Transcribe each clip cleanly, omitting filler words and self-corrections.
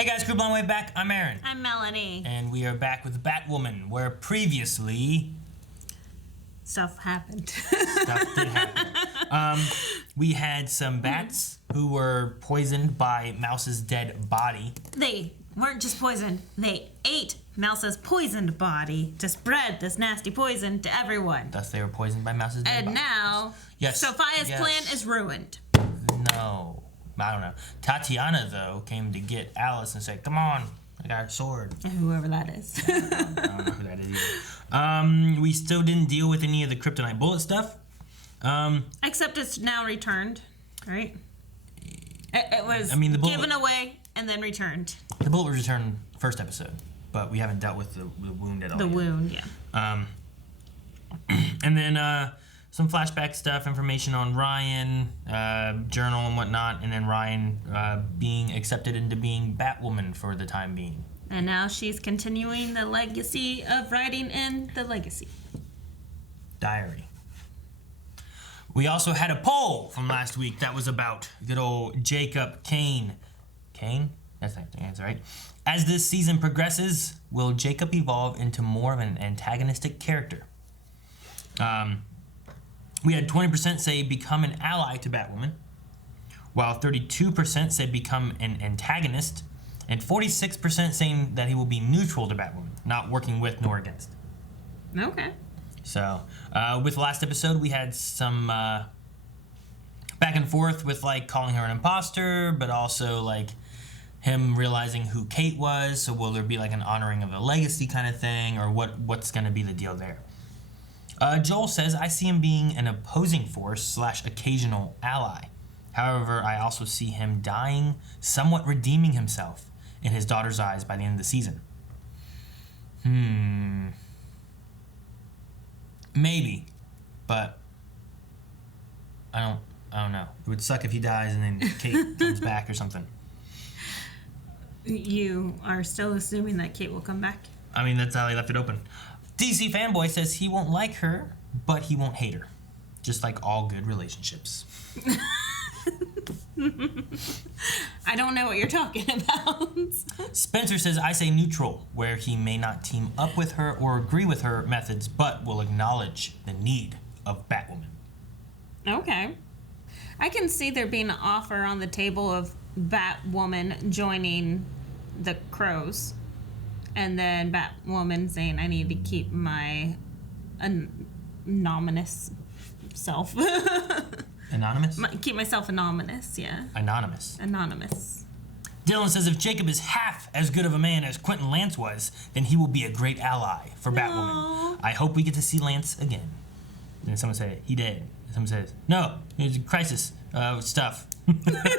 Hey guys, Crew Blonde Way back. I'm Aaron. I'm Melanie. And we are back with Batwoman, where previously... Stuff happened. Stuff did happen. We had some bats who were poisoned by Mouse's dead body. They weren't just poisoned. They ate Mouse's poisoned body to spread this nasty poison to everyone. Thus they were poisoned by Mouse's dead body. And now, Sophia's plan is ruined. No. I don't know. Tatiana, though, came to get Alice and said, come on, I got a sword. Whoever that is. I don't know who that is either. We still didn't deal with any of the Kryptonite bullet stuff. Except it's now returned, right? It was given away and then returned. The bullet was returned first episode, but we haven't dealt with the wound at all. The wound, yeah. And then some flashback stuff, information on Ryan, journal and whatnot, and then Ryan being accepted into being Batwoman for the time being. And now she's continuing the legacy of writing in the legacy diary. We also had a poll from last week that was about good old Jacob Kane. Kane? That's not the answer, right? As this season progresses, will Jacob evolve into more of an antagonistic character? We had 20% say become an ally to Batwoman, while 32% said become an antagonist, and 46% saying that he will be neutral to Batwoman, not working with nor against. Okay. So, with the last episode, we had some back and forth with, like, calling her an imposter, but also, like, him realizing who Kate was. So will there be, like, an honoring of a legacy kind of thing, or what's going to be the deal there? Joel says, I see him being an opposing force / occasional ally. However, I also see him dying, somewhat redeeming himself in his daughter's eyes by the end of the season. Maybe, but I don't know. It would suck if he dies and then Kate comes back or something. You are still assuming that Kate will come back? I mean, that's how he left it open. DC Fanboy says he won't like her, but he won't hate her. Just like all good relationships. I don't know what you're talking about. Spencer says, I say neutral, where he may not team up with her or agree with her methods, but will acknowledge the need of Batwoman. Okay. I can see there being an offer on the table of Batwoman joining the Crows. And then Batwoman saying, I need to keep my anonymous self. Anonymous? Keep myself anonymous, yeah. Anonymous. Dylan says if Jacob is half as good of a man as Quentin Lance was, then he will be a great ally for Batwoman. I hope we get to see Lance again. And then someone said, he dead. And someone says, no, it's crisis stuff.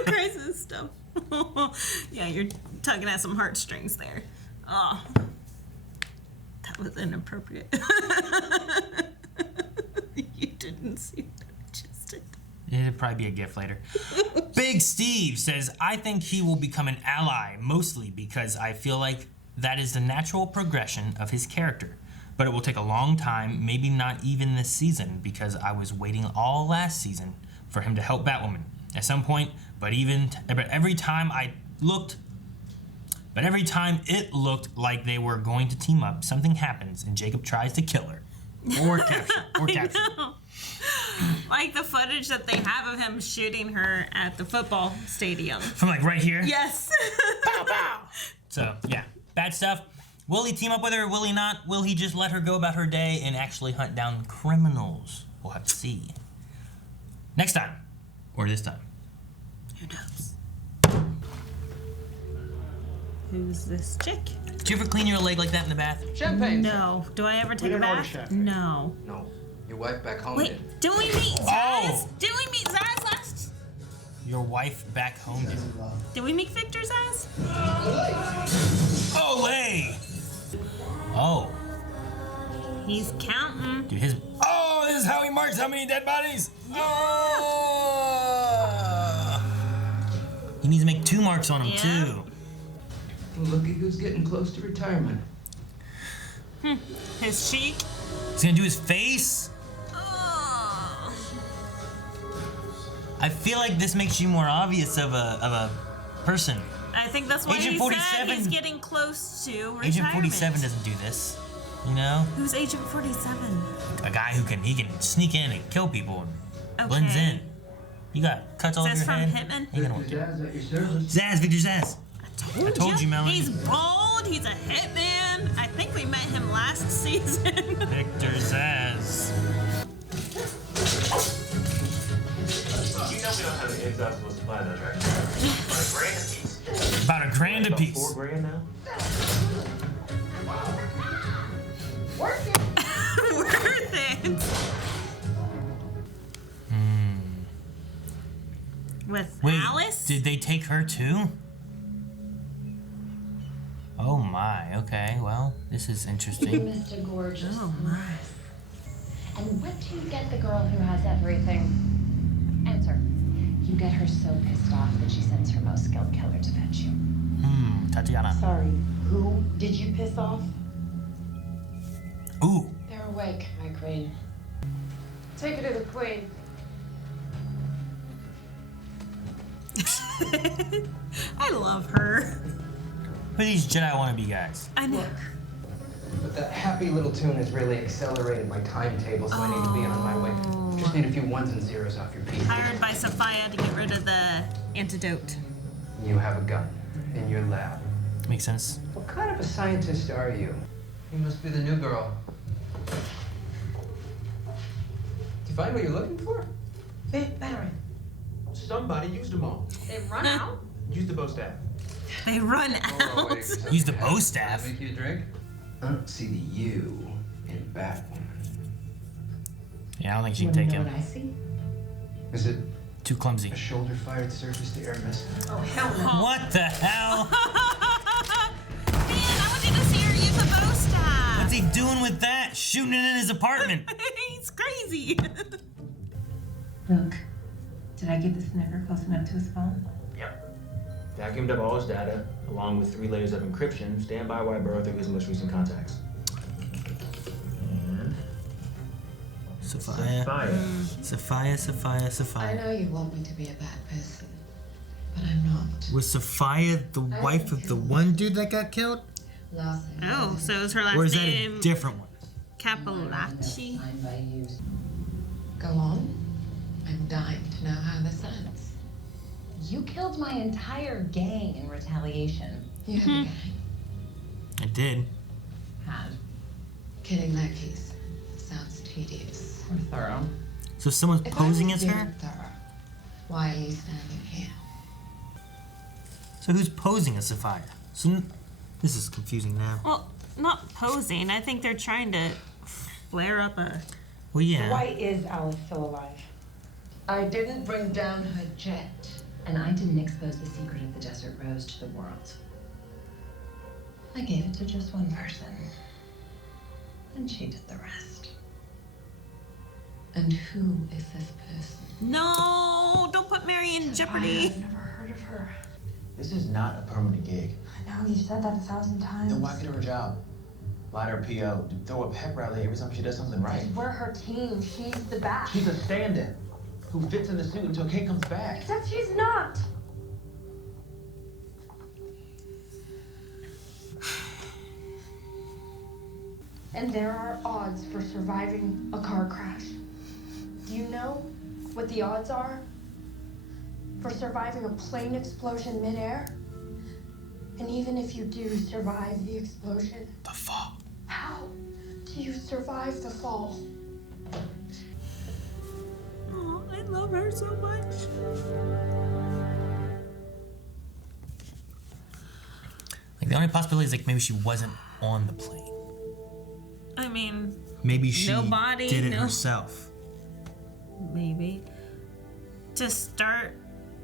Crisis stuff. Yeah, you're tugging at some heartstrings there. Oh, that was inappropriate. You didn't see what I just did. It'll probably be a gift later. Big Steve says, I think he will become an ally, mostly because I feel like that is the natural progression of his character. But it will take a long time, maybe not even this season, because I was waiting all last season for him to help Batwoman at some point, but every time it looked like they were going to team up, something happens and Jacob tries to kill her. Or capture her. Like the footage that they have of him shooting her at the football stadium. From like right here? Yes. Pow, pow. So, yeah. Bad stuff. Will he team up with her? Will he not? Will he just let her go about her day and actually hunt down criminals? We'll have to see. Next time. Or this time. Who knows? Who's this chick? Did you ever clean your leg like that in the bath? Champagne. No. Do I ever take a bath? No. No. Your wife back home did. did. Didn't we meet Zsasz? Oh. Didn't we meet Zsasz last? Your wife back home did. Did we meet Victor Zsasz? Olay! Oh. He's counting. Dude, this is how he marks how many dead bodies? Yeah. Oh. He needs to make 2 marks on him, too. Well, look at who's getting close to retirement. His cheek. He's gonna do his face? Oh. I feel like this makes you more obvious of a person. I think that's why Agent he 47 said he's getting close to retirement. Agent 47 doesn't do this. You know? Who's Agent 47? A guy who can sneak in and kill people and Okay. blends in. You got cuts all over your Is this head. from Hitman? You Mr. Zsasz at your service. Zsasz, Victor Zsasz. I told you, Melanie. He's bald. He's a hitman. I think we met him last season. Victor Zsasz. You know we don't have an inexhaustible supply of those, right? About $1,000 a piece. $4 grand now? Worth it. With Wait, Alice? did they take her too? Oh my, okay, well, this is interesting. Mr. Gorgeous. Oh my. And what do you get the girl who has everything? Answer. You get her so pissed off that she sends her most skilled killer to fetch you. Tatiana. Sorry, who did you piss off? Ooh. They're awake, my queen. Take her to the queen. I love her. Who are these Jedi wannabe guys? I know. But that happy little tune has really accelerated my timetable, so I need to be on my way. Just need a few ones and zeros off your piece. Hired by Sophia to get rid of the antidote. You have a gun in your lab. Makes sense. What kind of a scientist are you? You must be the new girl. Did you find what you're looking for? Hey, battery. Somebody used them all. They run out? Use the bow staff. They run Oh, out. wait, Use the bow staff. Make you a drink? I don't see the you in Batwoman. Yeah, I don't think she can take him. I see? Is it Too clumsy. a shoulder-fired surface-to-air missile? Oh, hell no. What the hell? Man, I want you to see her use a bow staff. What's he doing with that? Shooting it in his apartment. He's crazy. Look, did I get the snicker close enough to his phone? Yep. Vacuumed up all his data, along with 3 layers of encryption. Stand by while I burrow through his most recent contacts. And Sophia. Sophia. I know you want me to be a bad person, but I'm not. Was Sophia the wife of the one dude that got killed? Last thing I Oh, know, so is her last Or is that a name different one? Capolacci? signed by you. Go on. I'm dying to know how this ends. You killed my entire gang in retaliation. You have a gang. I did. Had. Killing that piece sounds tedious. Or thorough. So someone's If posing I was as being her? thorough, why are you standing here? So who's posing as Sophia? So this is confusing now. Well, not posing. I think they're trying to flare up a... Well, yeah. Why is Alice still alive? I didn't bring down her jet. And I didn't expose the secret of the Desert Rose to the world. I gave it to just one person. And she did the rest. And who is this person? No, don't put Mary in jeopardy. I've never heard of her. this is not a permanent gig. I know, you said that 1,000 times. Then why get her a job? Lie to her PO, throw a pep rally every time she does something right. We're her team. She's the best. She's a stand-in who fits in the suit until Kate comes back. Except she's not. And there are odds for surviving a car crash. Do you know what the odds are for surviving a plane explosion midair? And even if you do survive the explosion, The fall. how do you survive the fall? Oh, I love her so much. Like the only possibility is like maybe she wasn't on the plane. I mean, Maybe she Nobody did it knows. herself. maybe. To start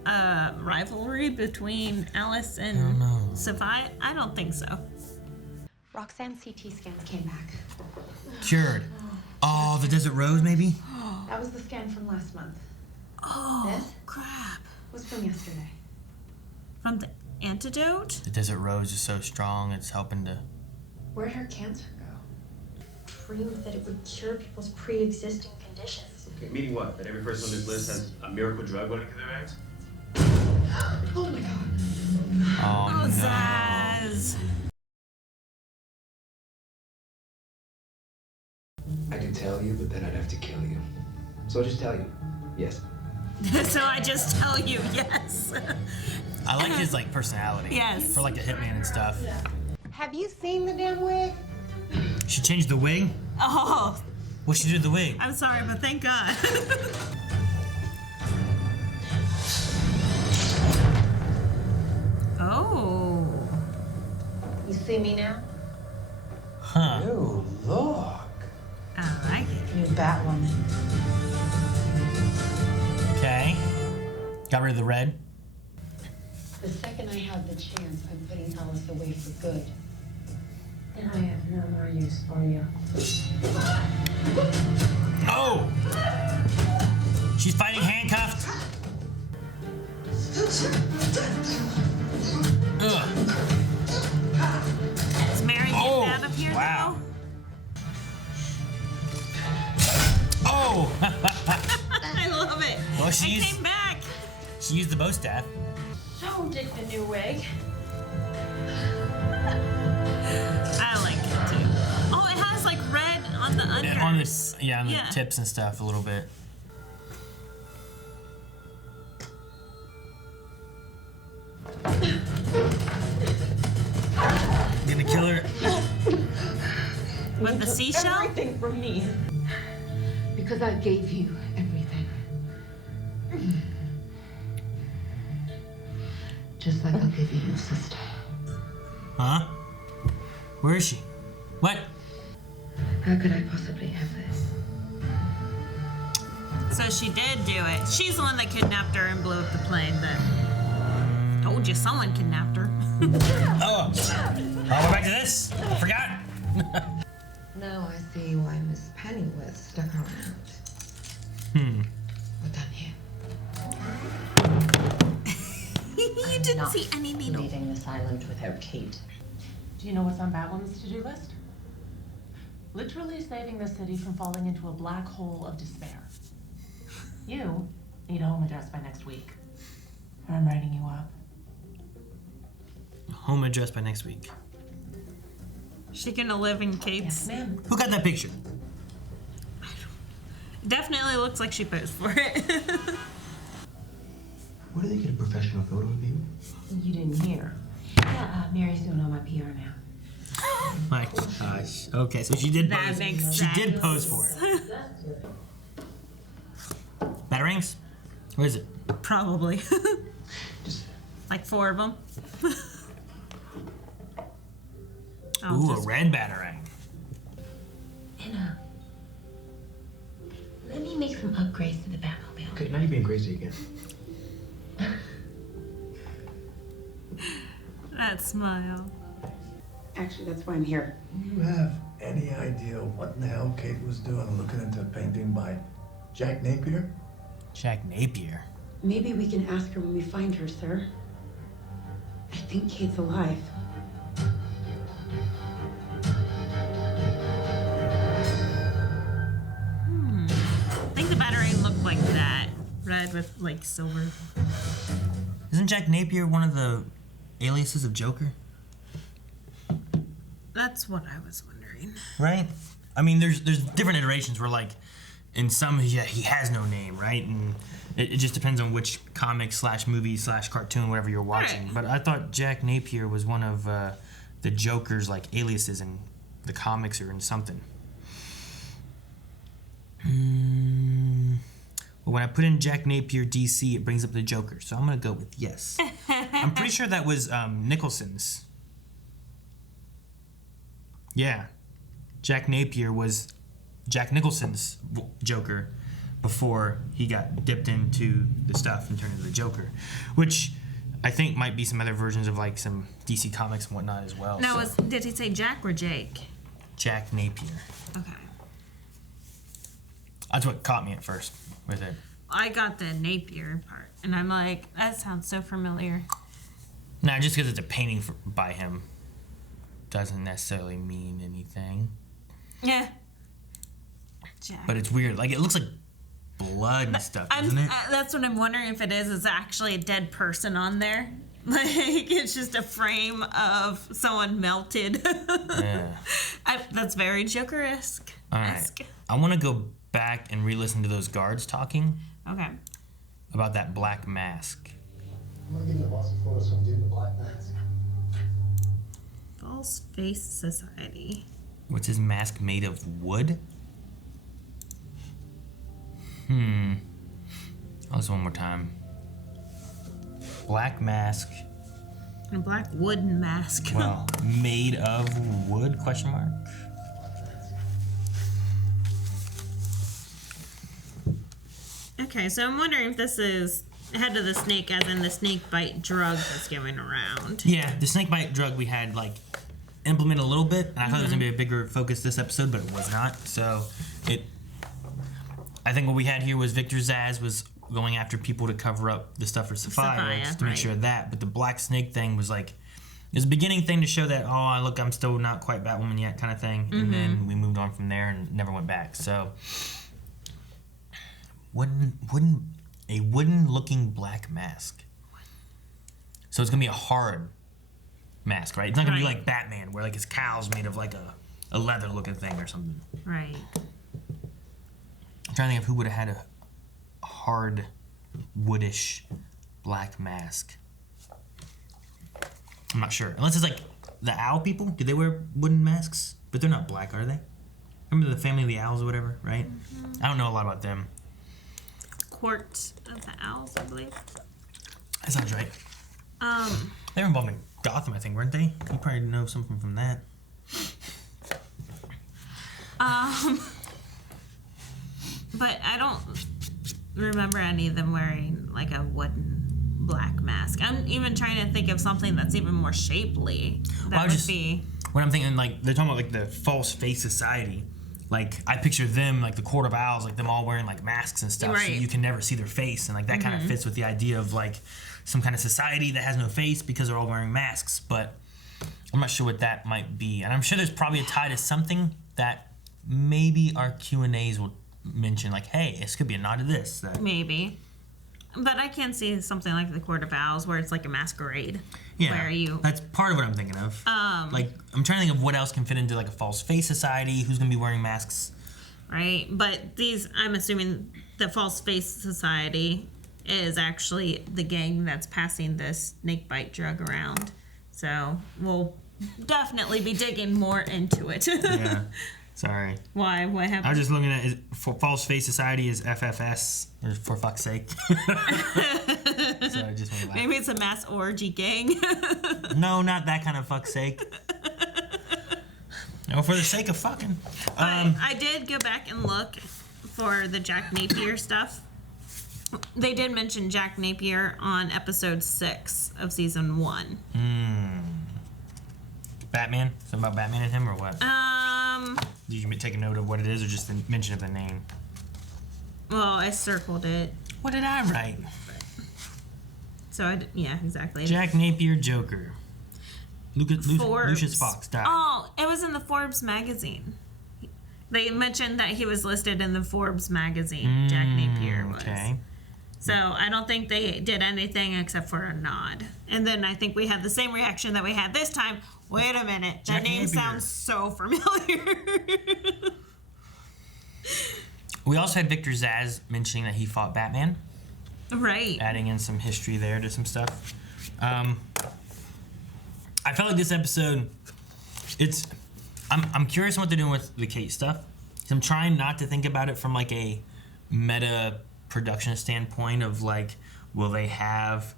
a rivalry between Alice I don't and know. Sophia? I don't think so. Roxanne's CT scans came back. Cured. Oh, the Desert Rose, maybe? That was the scan from last month. Oh, This? crap. Was from yesterday. From the antidote? The Desert Rose is so strong, it's helping to. Where'd her cancer go? Proved that it would cure people's pre-existing conditions. Okay, meaning what? That every person on this list has a miracle drug running through their veins? Oh my god. Oh, no. Zsasz. I could tell you, but then I'd have to kill you. So I'll just tell you. Yes. So I just tell you yes. I like his like personality. Yes. For like a hitman and stuff. Have you seen the damn wig? She changed the wig? Oh, What'd she do to the wig? I'm sorry, but thank God. Oh. You see me now? Huh. Oh, look. I like it. New Batwoman. Okay. Got rid of the red. The second I have the chance, I'm putting Alice away for good. And I have no more use for you. Oh! She's fighting handcuffed. Ugh. Is Mary Oh, getting out of here wow. now? Oh! I love it. Well, I she's- came back. She used the bow staff. So did the new wig. I like it too. Oh, it has like red on the unders. On the, on the Yeah. tips and stuff a little bit. Gonna kill her. With the seashell? Everything from me. Because I gave you everything. Just like I'll give you your sister. Huh? Where is she? What? How could I possibly have this? So she did do it. She's the one that kidnapped her and blew up the plane then. Told you someone kidnapped her. Oh! We're back to this. Forgot. Now I see why Miss Pennyworth stuck around. We're done here. You didn't see any needle. Leaving this island without Kate. Do you know what's on Batwoman's to-do list? Literally saving the city from falling into a black hole of despair. You need a home address by next week. Or I'm writing you up. Home address by next week. She gonna live in Yes, Kate's. ma'am. Who got that picture? Definitely looks like she posed for it. Where do they get a professional photo of you? You didn't hear. Yeah, Mary's doing all my PR now. My gosh. Okay, so she did That pose. makes She did sense. pose for it. Batarangs? What is it? Probably. Like 4 of them. Ooh, a red batarang. Anna, let me make some upgrades to the Batmobile. Okay, now you're being crazy again. That smile. Actually, that's why I'm here. Do you have any idea what in the hell Kate was doing looking into a painting by Jack Napier? Jack Napier. Maybe we can ask her when we find her, sir. I think Kate's alive. I think the batarang looked like that. Red with like silver. Isn't Jack Napier one of the aliases of Joker? That's what I was wondering. Right? I mean, there's different iterations where, like, in some, he has no name, right? And it just depends on which comic / movie / cartoon, whatever you're watching. Right. But I thought Jack Napier was one of the Joker's, like, aliases in the comics or in something. Well, when I put in Jack Napier DC, it brings up the Joker. So I'm going to go with yes. I'm pretty sure that was Nicholson's. Yeah. Jack Napier was Jack Nicholson's Joker before he got dipped into the stuff and turned into the Joker, which I think might be some other versions of like some DC comics and whatnot as well. Now, so. did he say Jack or Jake? Jack Napier. Okay. That's what caught me at first with it. I got the Napier part, and I'm like, that sounds so familiar. Nah, just because it's a painting by him doesn't necessarily mean anything. Yeah. Jack. But it's weird. Like, it looks like blood and stuff, doesn't it? That's what I'm wondering if it is. It's actually a dead person on there. Like, it's just a frame of someone melted. Yeah. That's very Joker-esque. All right. I want to go back and re-listen to those guards talking. Okay. About that black mask. I'm gonna give the boss a photo of some dude in a black mask. False Face Society. What's his mask made of? Wood? I'll listen one more time. Black mask. A black wooden mask. Well, made of wood? Question mark. Okay, so I'm wondering if this is head of the snake, as in the snake bite drug that's going around. Yeah, the snake bite drug we had like implement a little bit, and I thought it was gonna be a bigger focus this episode, but it was not. So I think what we had here was Victor Zsasz was going after people to cover up the stuff for Sophia to make sure of that. But the black snake thing was like, it was a beginning thing to show that, oh, look, I'm still not quite Batwoman yet kind of thing. And then we moved on from there and never went back. So a wooden looking black mask. So it's gonna be a hard mask, right? It's not gonna be like Batman, where like his cowl's made of like a leather looking thing or something. Right. I'm trying to think of who would have had a hard, woodish black mask. I'm not sure. Unless it's like the owl people. Do they wear wooden masks? But they're not black, are they? Remember the family of the owls or whatever, right? I don't know a lot about them. Court of the Owls, I believe. That sounds right. They were involved in Gotham, I think, weren't they? You probably know something from that. But I don't remember any of them wearing like a wooden black mask. I'm even trying to think of something that's even more shapely. That would be. When I'm thinking, like, they're talking about like the False Face Society. Like, I picture them, like the Court of Owls, like them all wearing like masks and stuff, so you can never see their face, and like that kind of fits with the idea of like some kind of society that has no face because they're all wearing masks. But I'm not sure what that might be, and I'm sure there's probably a tie to something that maybe our Q&As will mention, like, hey, this could be a nod to this. Maybe. But I can see something like the Court of Owls where it's like a masquerade. Yeah, where that's part of what I'm thinking of. Like, I'm trying to think of what else can fit into like a False Face Society, who's going to be wearing masks. Right, but these, I'm assuming the False Face Society is actually the gang that's passing this snakebite drug around. So we'll definitely be digging more into it. Yeah. Sorry. Why? What happened? I was just looking at it. False Face Society is FFS, or for fuck's sake. So I just want to laugh. Maybe it's a mass orgy gang. No, not that kind of fuck's sake. No, for the sake of fucking. I did go back and look for the Jack Napier stuff. They did mention Jack Napier on episode 6 of season 1. Batman? Something about Batman and him, or what? Did you take a note of what it is, or just the mention of the name? Well, I circled it. What did I write? So, yeah, exactly. Jack Napier, Joker. Lucius Fox died. Oh, it was in the Forbes magazine. They mentioned that he was listed in the Forbes magazine, Jack Napier was. Okay. So, I don't think they did anything except for a nod. And then I think we had the same reaction that we had this time. Wait a minute. That name sounds so familiar. We also had Victor Zsasz mentioning that he fought Batman. Right. Adding in some history there to some stuff. I felt like this episode, I'm curious on what they're doing with the Kate stuff. I'm trying not to think about it from like a meta production standpoint of like, will they have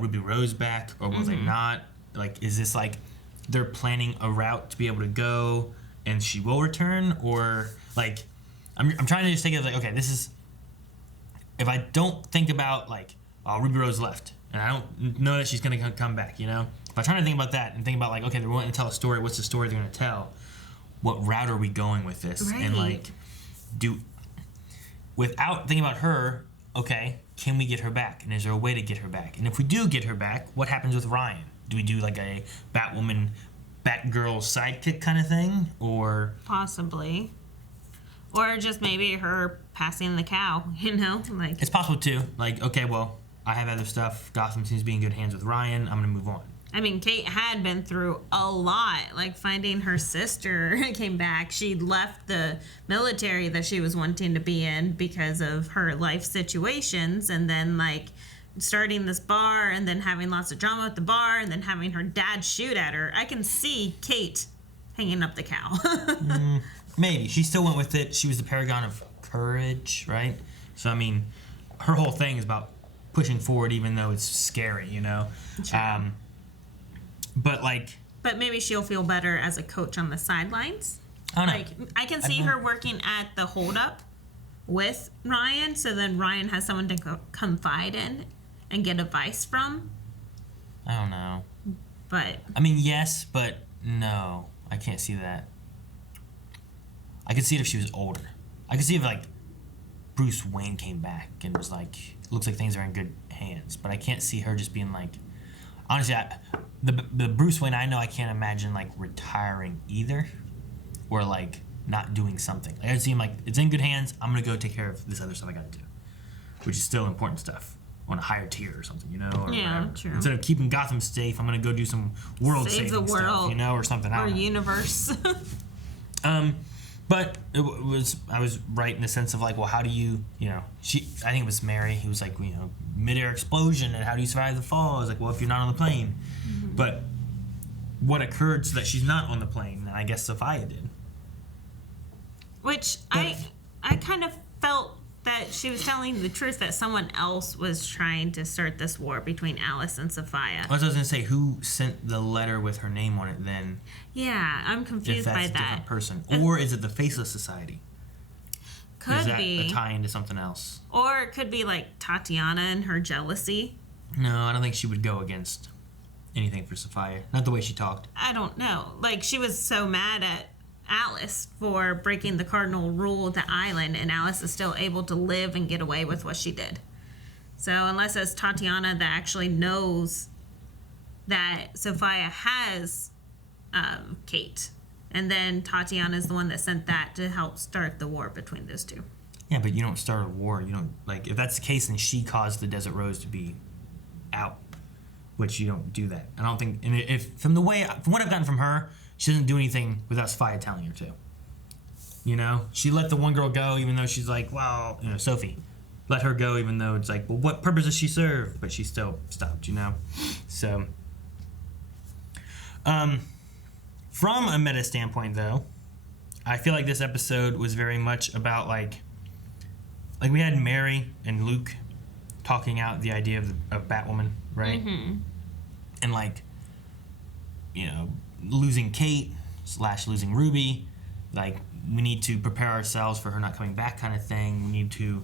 Ruby Rose back or will they not? Like, is this like they're planning a route to be able to go and she will return, or like I'm trying to just think of like, okay, this is, if I don't think about like, oh, Ruby Rose left and I don't know that she's gonna come back, you know, if I'm trying to think about that and think about like, okay, they're wanting to tell a story, what's the story they're gonna tell, what route are we going with this, and like without thinking about her, okay, can we get her back, and is there a way to get her back, and if we do get her back, what happens with Ryan? Do we do like a Batwoman, Batgirl sidekick kind of thing, or possibly, or just maybe her passing the cow? You know, like it's possible too. Like, okay, well, I have other stuff. Gotham seems to be in good hands with Ryan. I'm going to move on. I mean, Kate had been through a lot, like finding her sister came back. She'd left the military that she was wanting to be in because of her life situations, and then like starting this bar and then having lots of drama at the bar and then having her dad shoot at her. I can see Kate hanging up the cow. Maybe. She still went with it. She was the paragon of courage, right? So, I mean, her whole thing is about pushing forward even though it's scary, you know? True. But maybe she'll feel better as a coach on the sidelines. I don't know. Like, I can see her working at the holdup with Ryan, so then Ryan has someone to confide in and get advice from. I don't know. But I mean, yes, but no. I can't see that. I could see it if she was older. I could see if, like, Bruce Wayne came back and was like, looks like things are in good hands. But I can't see her just being like, honestly, the Bruce Wayne I know, I can't imagine, like, retiring either. Or, like, not doing something. Like, I see him like, it's in good hands. I'm going to go take care of this other stuff I got to do. Which is still important stuff. On a higher tier or something, you know? Or yeah, whatever. True. Instead of keeping Gotham safe, I'm going to go do some world-saving Save the world, stuff, you know? Or something. Or universe. But I was right in the sense of like, well, how do you know, I think it was Mary, he was like, you know, mid-air explosion, and how do you survive the fall? I was like, well, if you're not on the plane. Mm-hmm. But what occurred so that she's not on the plane? And I guess Sophia did. Which I kind of felt that she was telling the truth, that someone else was trying to start this war between Alice and Sophia. I was going to say, who sent the letter with her name on it then? Yeah, I'm confused by that. If that's a different person. Or is it the Faceless Society? Could be. Is that a tie into something else? Or it could be like Tatiana and her jealousy. No, I don't think she would go against anything for Sophia. Not the way she talked. I don't know. Like, she was so mad at Alice for breaking the cardinal rule of the island, and Alice is still able to live and get away with what she did. So unless it's Tatiana that actually knows that Sophia has Kate, and then Tatiana is the one that sent that to help start the war between those two. Yeah, but you don't start a war. You don't, like, if that's the case, then she caused the Desert Rose to be out, which you don't do that. I don't think, and if from what I've gotten from her, she doesn't do anything without Sophia telling her to. You know? She let the one girl go even though she's like, well, you know, Sophie. Let her go even though it's like, well, what purpose does she serve? But she still stopped, you know? So, from a meta standpoint, though, I feel like this episode was very much about, like we had Mary and Luke talking out the idea of Batwoman, right? Mm-hmm. And, like, you know, losing Kate / losing Ruby, like, we need to prepare ourselves for her not coming back kind of thing. We need to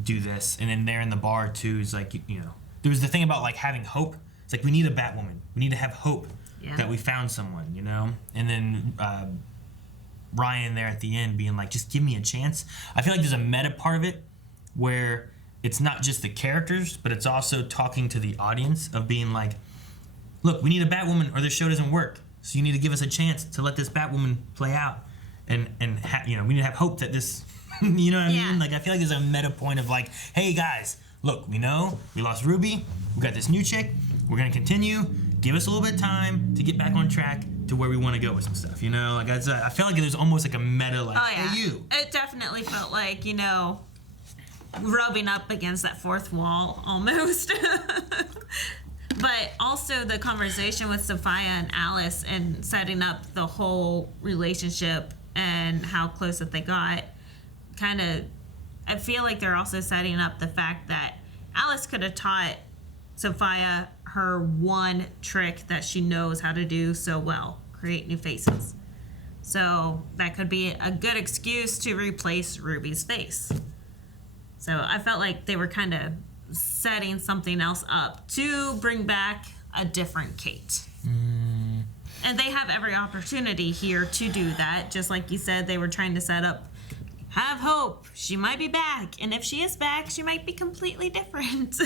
do this. And then there in the bar, too, is like, you know, there was the thing about, like, having hope. It's like, we need a Batwoman. We need to have hope that we found someone, you know? And then Ryan there at the end being like, just give me a chance. I feel like there's a meta part of it where it's not just the characters, but it's also talking to the audience of being like, look, we need a Batwoman or this show doesn't work. So you need to give us a chance to let this Batwoman play out. And you know, we need to have hope that this, you know what I mean? Like, I feel like there's a meta point of like, hey guys, look, we know we lost Ruby. We got this new chick. We're going to continue. Give us a little bit of time to get back on track to where we want to go with some stuff, you know? Like, I feel like there's almost like a meta, like, hey, you. It definitely felt like, you know, rubbing up against that fourth wall almost. But also the conversation with Sophia and Alice and setting up the whole relationship and how close that they got, kind of, I feel like they're also setting up the fact that Alice could have taught Sophia her one trick that she knows how to do so well, create new faces. So that could be a good excuse to replace Ruby's face. So I felt like they were kind of setting something else up to bring back a different Kate. And they have every opportunity here to do that. Just like you said, they were trying to set up, have hope, she might be back. And if she is back, she might be completely different.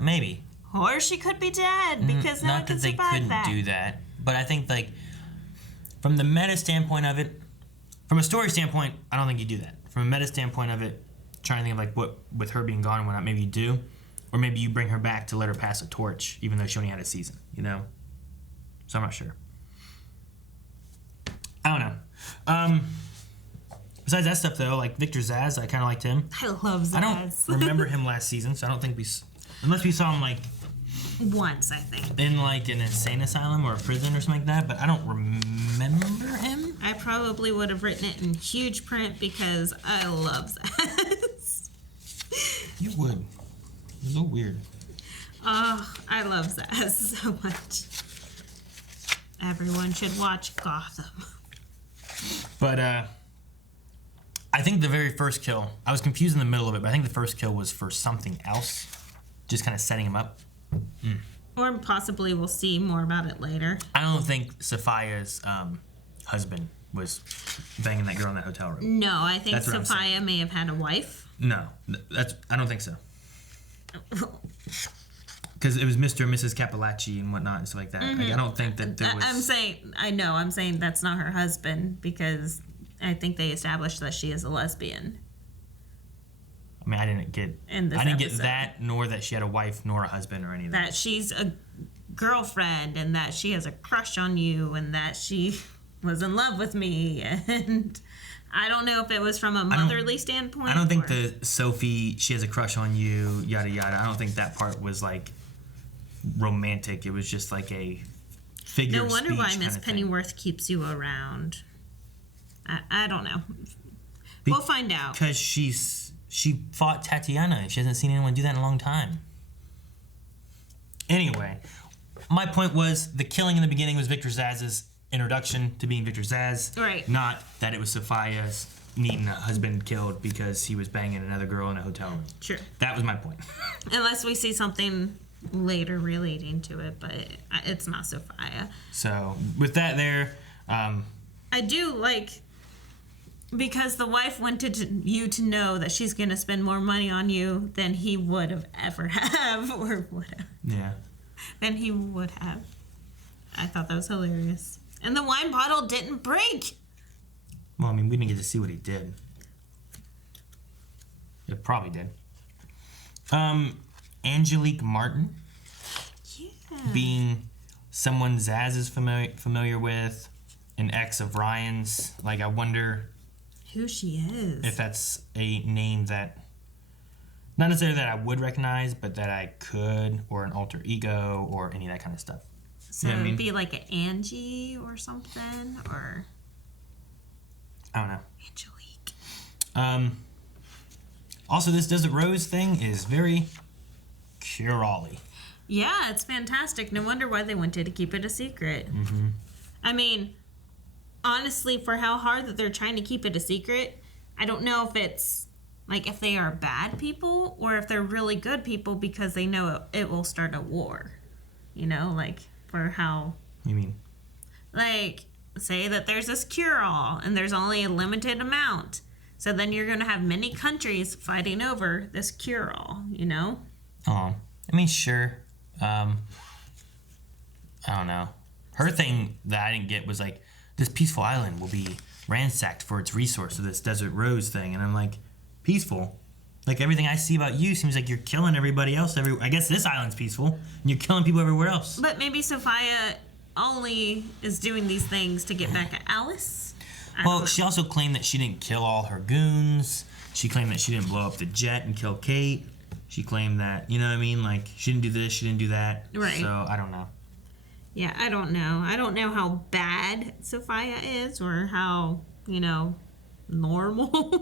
Maybe. Or she could be dead because no one can survive that. Not that they couldn't do that. But I think, like, from the meta standpoint of it, from a story standpoint, I don't think you do that. From a meta standpoint of it, trying to think of like what with her being gone and whatnot. Maybe you do, or maybe you bring her back to let her pass a torch, even though she only had a season. You know. So I'm not sure. I don't know. Besides that stuff, though, like Victor Zsasz, I kind of liked him. I love Zsasz. I don't remember him last season, so I don't think unless we saw him like once, I think, in like an insane asylum or a prison or something like that. But I don't remember him. I probably would have written it in huge print because I love Zsasz. You would. It's so weird. Oh, I love Zsasz so much. Everyone should watch Gotham. But I think the very first kill, I was confused in the middle of it, but I think the first kill was for something else, just kind of setting him up. Or possibly we'll see more about it later. I don't think Sophia's husband was banging that girl in that hotel room. No, I think Sophia may have had a wife. No, I don't think so. Because it was Mr. and Mrs. Capellacci and whatnot and stuff like that. Like, I don't think that there was... I'm saying that's not her husband because I think they established that she is a lesbian. I mean, I didn't get that, nor that she had a wife, nor a husband, or any of that. That she's a girlfriend, and that she has a crush on you, and that she was in love with me, and I don't know if it was from a motherly standpoint. I don't think the Sophie, she has a crush on you, yada yada. I don't think that part was like romantic. It was just like a figure of speech. No wonder why Miss Pennyworth keeps you around. I don't know. We'll find out. Because she fought Tatiana. She hasn't seen anyone do that in a long time. Anyway, my point was the killing in the beginning was Victor Zsasz's introduction to being Victor Zsasz. Right. Not that it was Sophia's needing a husband killed because he was banging another girl in a hotel room. Sure. That was my point. Unless we see something later relating to it, but it's not Sophia. So, with that there... I do like... Because the wife wanted you to know that she's going to spend more money on you than he would have ever have, or whatever. Yeah. Than he would have. I thought that was hilarious. And the wine bottle didn't break. Well, I mean, we didn't get to see what he did. It probably did. Angelique Martin. Yeah. Being someone Zsasz is familiar with, an ex of Ryan's. Like, I wonder... who she is. If that's a name that... not necessarily that I would recognize, but that I could, or an alter ego, or any of that kind of stuff. So you know what I mean? It'd be like an Angie or something, or... I don't know. Angelique. Also, this Desert Rose thing is very cure-all-y. Yeah, it's fantastic. No wonder why they wanted to keep it a secret. Mm-hmm. I mean, honestly, for how hard that they're trying to keep it a secret, I don't know if it's like if they are bad people or if they're really good people because they know it will start a war. You know, like for how... You mean? Like, say that there's this cure-all and there's only a limited amount. So then you're going to have many countries fighting over this cure-all, you know? Oh, I mean, sure. I don't know. Her thing that I didn't get was like, this peaceful island will be ransacked for its resource of this Desert Rose thing. And I'm like, peaceful? Like, everything I see about you seems like you're killing everybody else. I guess this island's peaceful, and you're killing people everywhere else. But maybe Sophia only is doing these things to get back at Alice? Well, she also claimed that she didn't kill all her goons. She claimed that she didn't blow up the jet and kill Kate. She claimed that, you know what I mean? Like, she didn't do this, she didn't do that. Right. So, I don't know. Yeah, I don't know. I don't know how bad Sophia is or how, you know, normal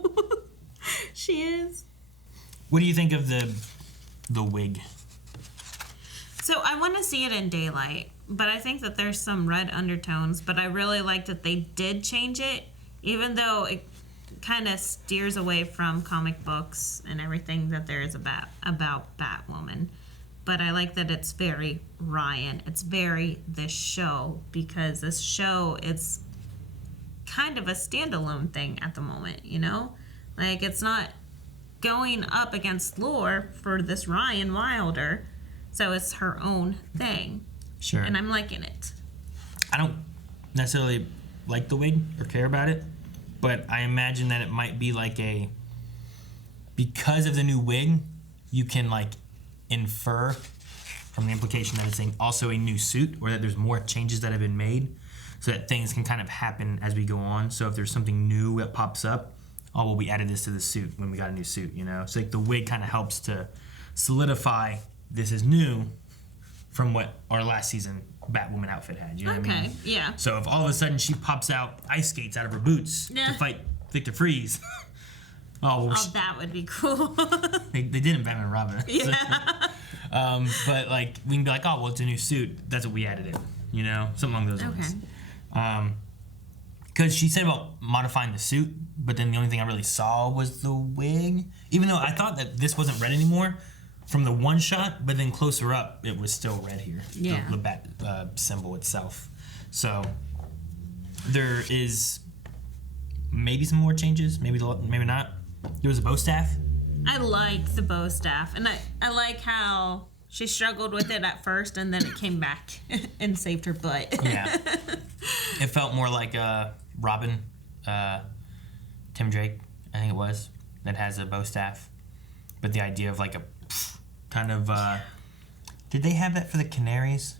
she is. What do you think of the wig? So I want to see it in daylight, but I think that there's some red undertones, but I really like that they did change it, even though it kind of steers away from comic books and everything that there is about Batwoman. But I like that it's very Ryan. It's very this show, because this show, it's kind of a standalone thing at the moment, you know? Like, it's not going up against lore for this Ryan Wilder, so it's her own thing. Sure. And I'm liking it. I don't necessarily like the wig or care about it, but I imagine that it might be like because of the new wig, you can like infer from the implication that it's also a new suit, or that there's more changes that have been made, so that things can kind of happen as we go on. So if there's something new that pops up, oh, well, we added this to the suit when we got a new suit, you know? So like the wig kind of helps to solidify this is new from what our last season Batwoman outfit had, you know what I mean? Yeah. So if all of a sudden she pops out ice skates out of her boots to fight Victor Freeze, that would be cool. they did in Batman and Robin. Yeah. But like we can be like, oh, well, it's a new suit. That's what we added in, you know, something along those lines. Because she said about modifying the suit, but then the only thing I really saw was the wig. Even though I thought that this wasn't red anymore from the one shot, but then closer up, it was still red here. Yeah. The bat symbol itself. So there is maybe some more changes, maybe not. There was a bow staff. I like the bow staff, and I like how she struggled with it at first, and then it came back and saved her butt. Yeah. It felt more like Robin, Tim Drake, I think it was, that has a bow staff. But the idea of like a kind of, did they have that for the Canaries?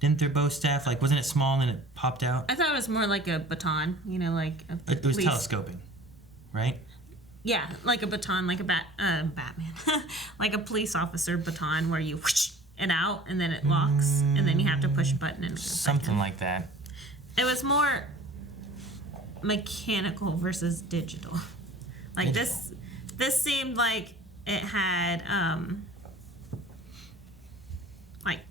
Didn't their bow staff, like, wasn't it small and then it popped out? I thought it was more like a baton, you know, like a It was telescoping, right? Yeah, like a baton, like a Batman, like a police officer baton, where you whoosh it out and then it locks, and then you have to push a button and it goes something like that. It was more mechanical versus digital. Like this seemed like it had like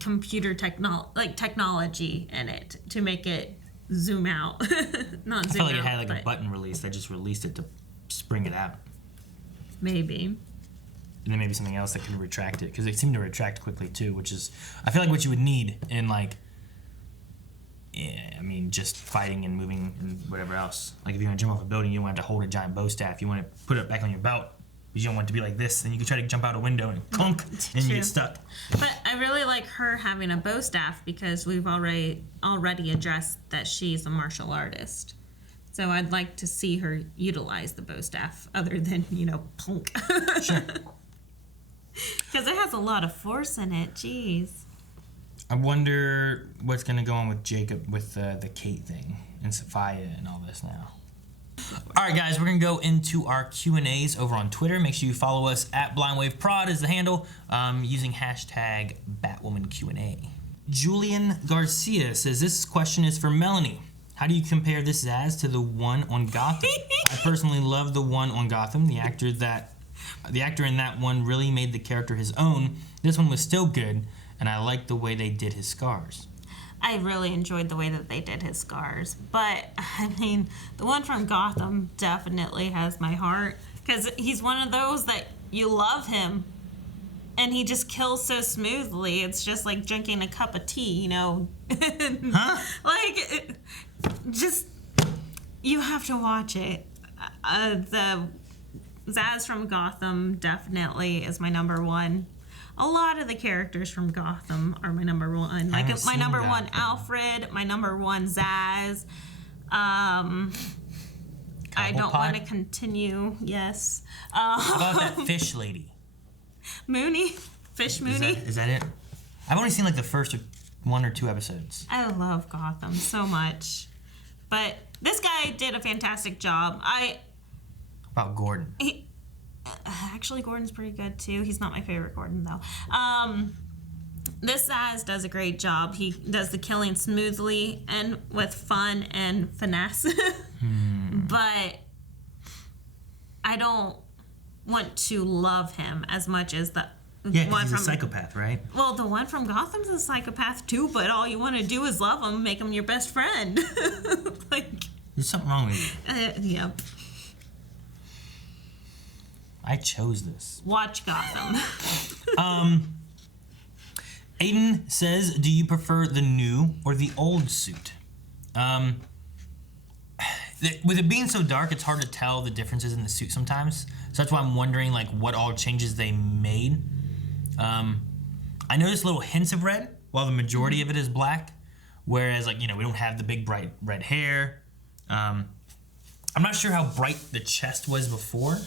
computer technology in it to make it zoom out. Not I zoom felt like out, it had like but a button release that just released it to spring it out. maybe. And then maybe something else that could retract it, because it seemed to retract quickly too, which is, I feel like what you would need in like, yeah, I mean, just fighting and moving and whatever else. Like if you're gonna jump off a building, you don't want to hold a giant bow staff. You want to put it back on your belt. You don't want it to be like this, and you can try to jump out a window and clunk, and you get stuck. But I really like her having a bow staff, because we've already addressed that she's a martial artist. So I'd like to see her utilize the bow staff other than, you know, plunk. Sure. Because it has a lot of force in it. Jeez. I wonder what's gonna go on with Jacob with the Kate thing and Sophia and all this now. All right, guys, we're gonna go into our Q&As over on Twitter. Make sure you follow us at BlindWaveProd is the handle, using hashtag BatwomanQ&A. Julian Garcia says this question is for Melanie. How do you compare this Zsasz to the one on Gotham? I personally love the one on Gotham. The actor in that one really made the character his own. This one was still good, and I liked the way they did his scars. I really enjoyed the way that they did his scars. But, I mean, the one from Gotham definitely has my heart. Because he's one of those that you love him, and he just kills so smoothly. It's just like drinking a cup of tea, you know? Huh? Like, just, you have to watch it. The Zsasz from Gotham definitely is my number one. A lot of the characters from Gotham are my number one. Like my number one Alfred, my number one Zsasz. I don't want to continue. Yes. How about that fish lady? Mooney. Fish Mooney. Is that it? I've only seen like the first 1 or 2 episodes. I love Gotham so much. But this guy did a fantastic job. About Gordon. Actually, Gordon's pretty good too. He's not my favorite Gordon though. This Zsasz does a great job. He does the killing smoothly and with fun and finesse. But I don't want to love him as much as the one he's from a psychopath, right? Well, the one from Gotham's a psychopath too, but all you want to do is love him, make him your best friend. Like, there's something wrong with you. Yep. I chose this. Watch Gotham. Aiden says, do you prefer the new or the old suit? With it being so dark, it's hard to tell the differences in the suit sometimes. So that's why I'm wondering, like, what all changes they made. I noticed little hints of red, while the majority of it is black. Whereas, like, you know, we don't have the big bright red hair. I'm not sure how bright the chest was before.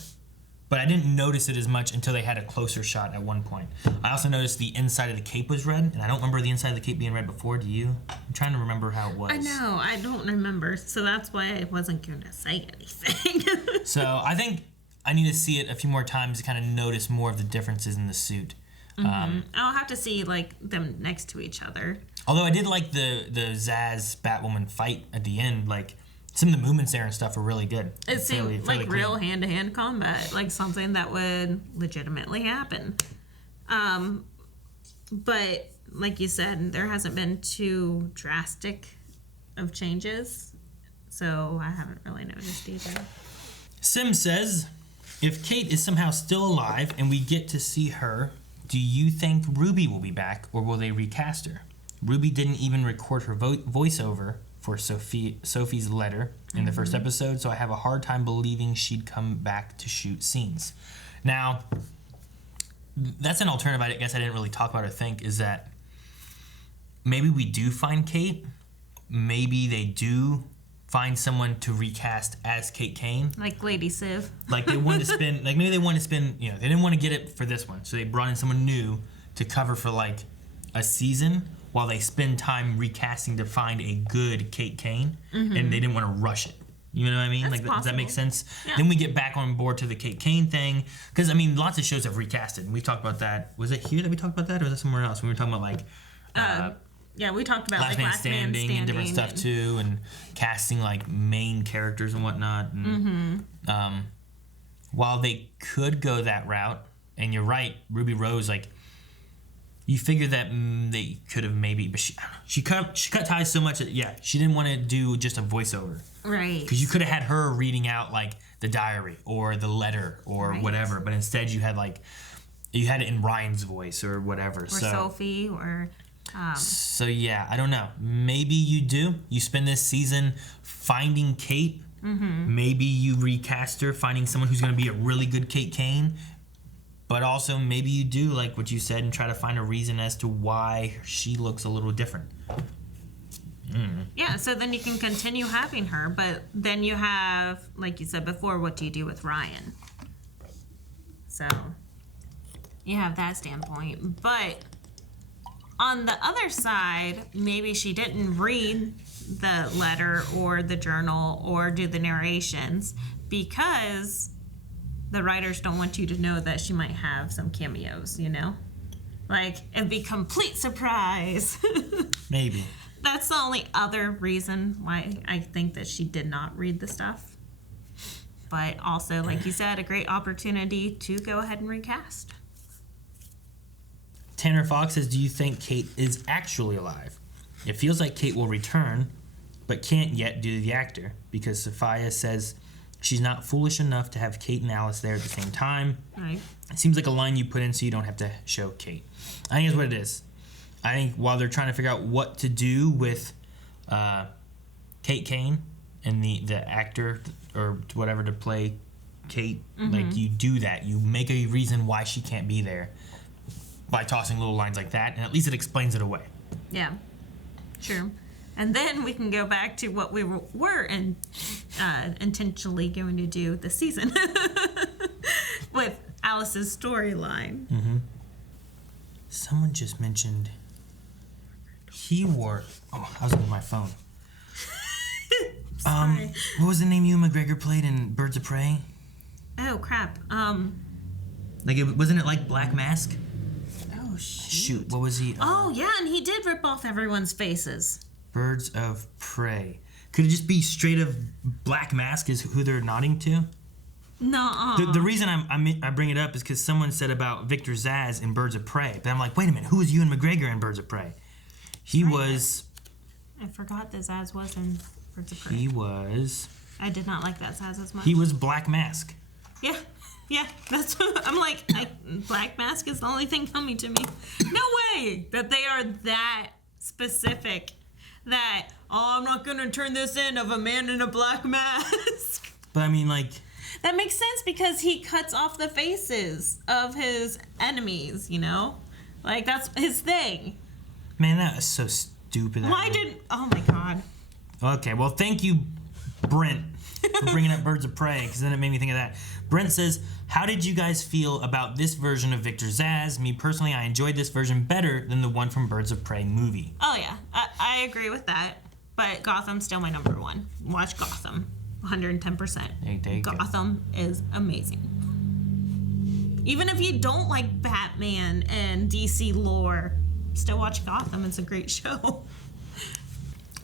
but I didn't notice it as much until they had a closer shot at one point. I also noticed the inside of the cape was red, and I don't remember the inside of the cape being red before. Do you? I'm trying to remember how it was. I know, I don't remember, so that's why I wasn't going to say anything. So I think I need to see it a few more times to kind of notice more of the differences in the suit. I'll have to see like them next to each other. Although I did like the Zsasz Batwoman fight at the end, like some of the movements there and stuff were really good. It seemed fairly like clean. real hand-to-hand combat, like something that would legitimately happen. But like you said, there hasn't been too drastic of changes, so I haven't really noticed either. Sim says, if Kate is somehow still alive and we get to see her, do you think Ruby will be back or will they recast her? Ruby didn't even record her voiceover for Sophie's letter in the first episode, so I have a hard time believing she'd come back to shoot scenes. Now, that's an alternative I guess I didn't really talk about or think, is that maybe we do find Kate, maybe they do find someone to recast as Kate Kane. Like Lady Civ. Like they wanted to spend, like maybe they wanted to spend, you know, they didn't want to get it for this one, so they brought in someone new to cover for like a season while they spend time recasting to find a good Kate Kane, and they didn't want to rush it. You know what I mean? That's Does that make sense? Yeah. Then we get back on board to the Kate Kane thing, because I mean, lots of shows have recasted. We've talked about that. Was it here that we talked about that, or was it somewhere else? When we were talking about like. Yeah, we talked about Last like Man Standing and different stuff too, and casting like main characters and whatnot. And, while they could go that route, and you're right, Ruby Rose, like you figure that they could have maybe, but she cut ties so much that she didn't want to do just a voiceover, right? Because you could have had her reading out like the diary or the letter or whatever, but instead you had it in Ryan's voice or whatever, or Sophie or. So yeah, I don't know. Maybe you do. You spend this season finding Kate. Maybe you recast her, finding someone who's going to be a really good Kate Kane. But also maybe you do like what you said and try to find a reason as to why she looks a little different. Yeah, so then you can continue having her, but then you have, like you said before, what do you do with Ryan? So you have that standpoint, but on the other side, maybe she didn't read the letter or the journal or do the narrations because the writers don't want you to know that she might have some cameos, you know? Like, it'd be complete surprise. Maybe. That's the only other reason why I think that she did not read the stuff. But also, like you said, a great opportunity to go ahead and recast. Tanner Fox says, do you think Kate is actually alive? It feels like Kate will return, but can't yet due to the actor, because Sophia says she's not foolish enough to have Kate and Alice there at the same time. Right. It seems like a line you put in so you don't have to show Kate. I think that's what it is. I think while they're trying to figure out what to do with Kate Kane and the actor or whatever to play Kate, like you do that. You make a reason why she can't be there by tossing little lines like that, and at least it explains it away. Yeah, sure. And then we can go back to what we were intentionally going to do this season with Alice's storyline. Someone just mentioned he wore. Oh, I was looking at my phone. Sorry. What was the name Ewan McGregor played in Birds of Prey? Oh crap. Wasn't it like Black Mask? Oh Shoot, what was he? Oh yeah, and he did rip off everyone's faces. Birds of Prey. Could it just be straight of Black Mask is who they're nodding to? No. The reason I bring it up is because someone said about Victor Zsasz in Birds of Prey. But I'm like, wait a minute, who was Ewan McGregor in Birds of Prey? He was... I forgot that Zsasz was in Birds of Prey. He was... I did not like that Zsasz as much. He was Black Mask. Yeah, that's what I'm like. Black Mask is the only thing coming to me. No way that they are that specific that, I'm not going to turn this in of a man in a black mask. But I mean, like... That makes sense because he cuts off the faces of his enemies, you know? Like, that's his thing. Man, that was so stupid. Oh my God. Okay, well, thank you, Brent for bringing up Birds of Prey, because then it made me think of that. Brent says, how did you guys feel about this version of Victor Zsasz? Me personally, I enjoyed this version better than the one from Birds of Prey movie. Oh yeah, I agree with that. But Gotham's still my number one. Watch Gotham, 110%. Gotham is amazing. Even if you don't like Batman and DC lore, still watch Gotham. It's a great show.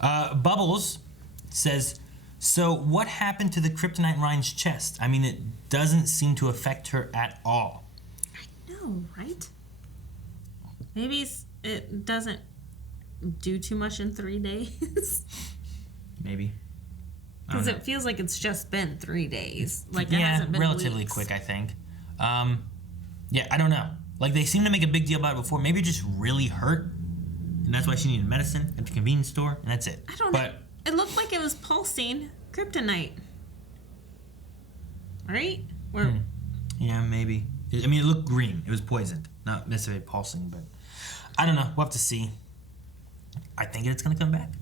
Bubbles says, so what happened to the kryptonite in Ryan's chest? I mean, it doesn't seem to affect her at all. I know, right? Maybe it doesn't do too much in 3 days. Maybe. Because it feels like it's just been 3 days. Like, it yeah, hasn't been relatively weeks. quick, I think. Yeah, I don't know. Like, they seem to make a big deal about it before. Maybe it just really hurt, and that's why she needed medicine at the convenience store, and that's it. I don't know. It looked like it was pulsing kryptonite. Right? Or Yeah, maybe. I mean, it looked green. It was poisoned. Not necessarily pulsing, but I don't know. We'll have to see. I think it's going to come back.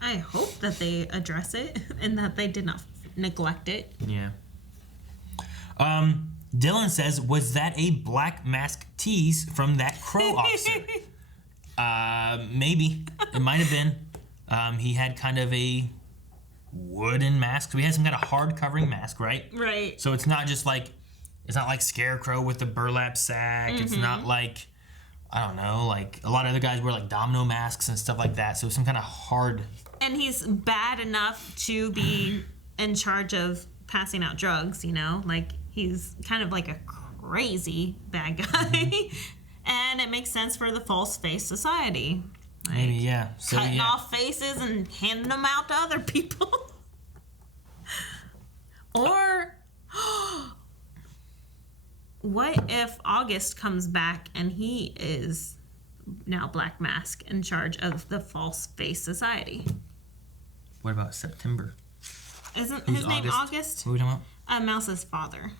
I hope that they address it and that they did not neglect it. Yeah. Dylan says, was that a Black Mask tease from that Crow officer? Maybe. It might have been. He had kind of a wooden mask. So he had some kind of hard covering mask, right? Right. So it's not just like, it's not like Scarecrow with the burlap sack. Mm-hmm. It's not like, I don't know, like a lot of other guys wear like domino masks and stuff like that. So some kind of hard. And he's bad enough to be in charge of passing out drugs, you know? Like, he's kind of like a crazy bad guy. Mm-hmm. And it makes sense for the false face society. Like, maybe, yeah. So, cutting off faces and handing them out to other people. Or, what if August comes back and he is now Black Mask in charge of the false face society? What about September? Isn't his name August? What are we talking about? Mouse's father.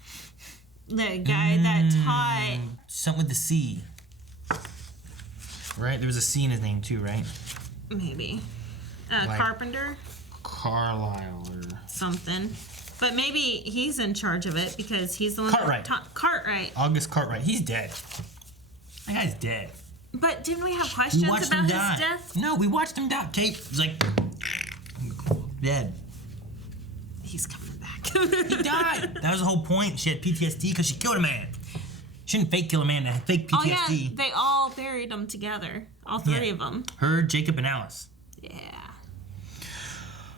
The guy that taught... Something with the C. Right? There was a C in his name too, right? Maybe. Like Carpenter? Carlisle or... something. But maybe he's in charge of it because he's the one Cartwright. Cartwright. August Cartwright. He's dead. That guy's dead. But didn't we have questions about his death? No, we watched him die. Kate was like... dead. He's coming back. He died. That was the whole point. She had PTSD because she killed a man. She didn't fake kill a man to have fake PTSD. Oh yeah, they all buried them together. All three of them. Her, Jacob, and Alice. Yeah.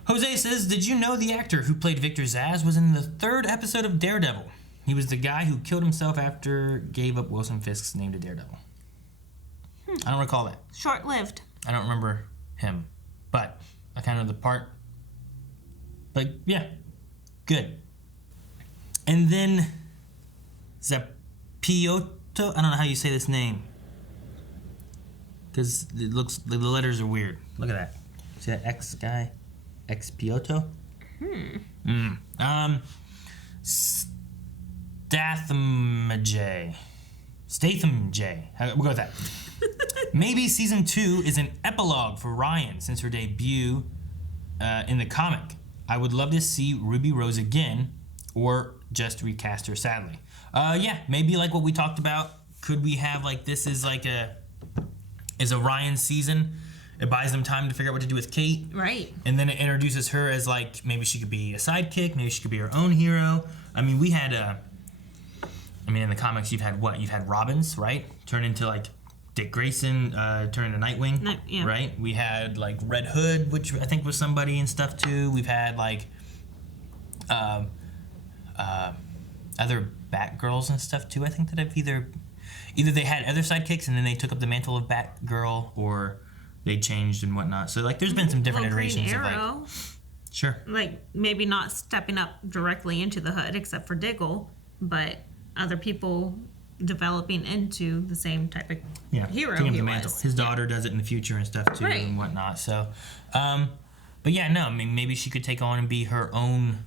Jose says, did you know the actor who played Victor Zsasz was in the 3rd episode of Daredevil? He was the guy who killed himself after gave up Wilson Fisk's name to Daredevil. I don't recall that. Short-lived. I don't remember him, but I kind of know the part. But yeah, good. And then Zapioto, I don't know how you say this name, because it looks the letters are weird. Look at that. See that X guy? Expioto? Statham J. We'll go with that. Maybe season 2 is an epilogue for Ryan since her debut in the comic. I would love to see Ruby Rose again, or just recast her, sadly. Yeah, maybe like what we talked about. Could we have like this is like a Ryan season? It buys them time to figure out what to do with Kate. Right. And then it introduces her as like, maybe she could be a sidekick, maybe she could be her own hero. I mean, we had in the comics, you've had what? You've had Robins, right? Turn into like Dick Grayson, turn into Nightwing, yeah. Right? We had like Red Hood, which I think was somebody and stuff too. We've had like other Batgirls and stuff too. I think that have either they had other sidekicks and then they took up the mantle of Batgirl, or they changed and whatnot. So like, there's been some different iterations Green of Arrow. like, sure, like maybe not stepping up directly into the hood except for Diggle, but other people developing into the same type of hero taking up he the mantle. was. His daughter does it in the future and stuff too, Right. and whatnot. So, but yeah, no, I mean, maybe she could take on and be her own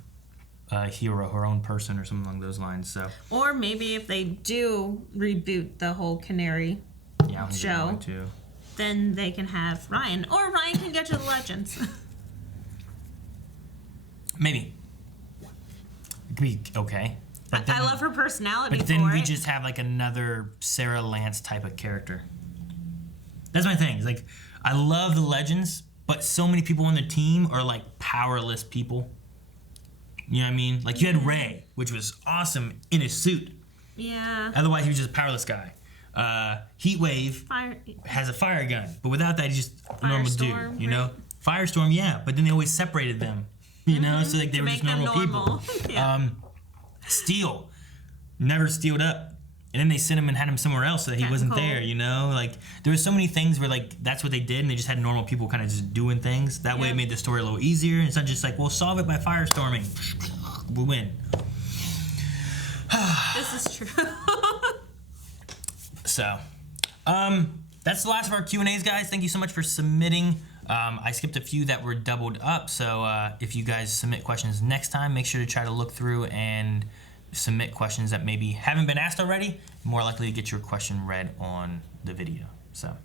hero, her own person, or something along those lines. So, or maybe if they do reboot the whole Canary show, then they can have Ryan, or Ryan can go to the Legends. Maybe. It could be okay. But then, I love her personality. But then for we it. just have like another Sarah Lance type of character. That's my thing. It's like, I love the Legends, but so many people on the team are like powerless people. You know what I mean? Like you had Ray, which was awesome in his suit. Yeah. Otherwise, he was just a powerless guy. Heatwave has a fire gun, but without that, he's just a normal dude. You know, Firestorm, yeah. But then they always separated them. You know, so like they were just normal people. Yeah. Steel never steeled up, and then they sent him and had him somewhere else so that he wasn't there. You know, like there were so many things where like that's what they did, and they just had normal people kind of just doing things. That way, it made the story a little easier. It's not just like, we'll solve it by firestorming. We win. This is true. So, that's the last of our Q&As, guys. Thank you so much for submitting. I skipped a few that were doubled up, so if you guys submit questions next time, make sure to try to look through and submit questions that maybe haven't been asked already. More likely to get your question read on the video. So,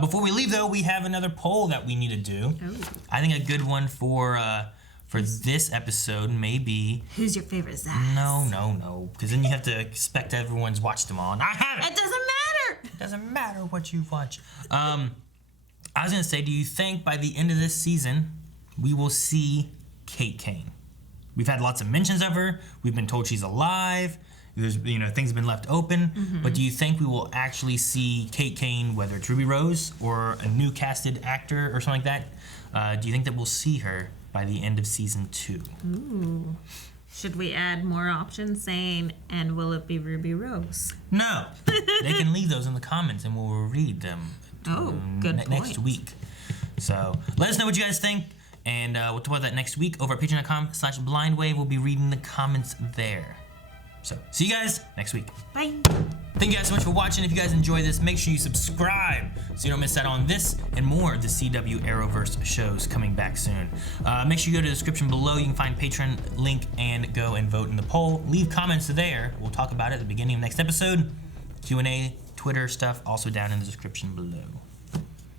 before we leave, though, we have another poll that we need to do. Ooh. I think a good one for this episode may be... Who's your favorite Zsasz? No. Because then you have to expect everyone's watched them all. And I haven't. It doesn't matter. It doesn't matter what you watch. I was going to say, do you think by the end of this season, we will see Kate Kane? We've had lots of mentions of her. We've been told she's alive. There's, things have been left open. Mm-hmm. But do you think we will actually see Kate Kane, whether it's Ruby Rose or a new casted actor or something like that? Do you think that we'll see her by the end of season 2? Ooh. Should we add more options saying, and will it be Ruby Rose? No. They can leave those in the comments and we'll read them. Good point. Next week. So let us know what you guys think, and we'll talk about that next week over at patreon.com/blindwave. We'll be reading the comments there. So see you guys next week. Bye. Thank you guys so much for watching. If you guys enjoy this, make sure you subscribe so you don't miss out on this and more of the CW Arrowverse shows coming back soon. Make sure you go to the description below. You can find Patreon link and go and vote in the poll. Leave comments there. We'll talk about it at the beginning of next episode. Q&A, Twitter stuff, also down in the description below.